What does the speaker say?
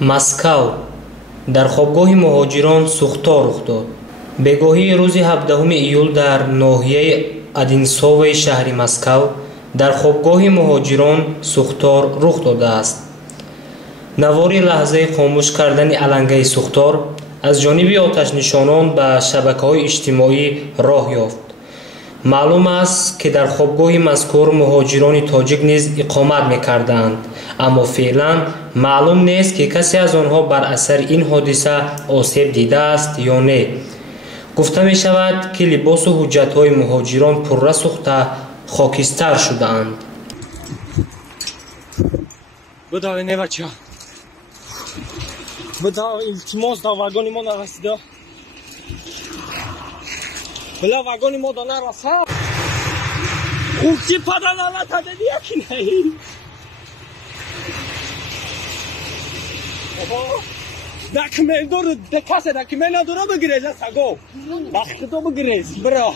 Москва дар хобгоҳи муҳоҷирон сӯхтор рух дод. бегоҳии рӯзи 17 июл дар ноҳияи Одинцоваи шаҳри Москва дар хобгоҳи муҳоҷирон сӯхтор рух додааст. навори лаҳзаи хомӯш кардани алангаи сӯхтор аз ҷониби оташнишонон ба шабакаҳои иҷтимоӣ роҳ ёфт. маълум аст ки дар хобгоҳи мазкур муҳоҷирони тоҷик низ иқомат мекарданд, аммо феълан маълум нест ки касе аз онҳо бар асари ин ҳодиса осеб дидааст ё не. гуфта мешавад ки либосу ҳуҷҷатҳои муҳоҷирон пурра сӯхта хокистар шудаанд. Budovy nevadí. Budovy iltimos do vagoni mo narasida. Bela vagoni mo do narasa. Kursi padana na tade yaki nahi. Dokumentları dekase dokumentları mı gireceğiz sago? Vakti de mı gireceğiz bro?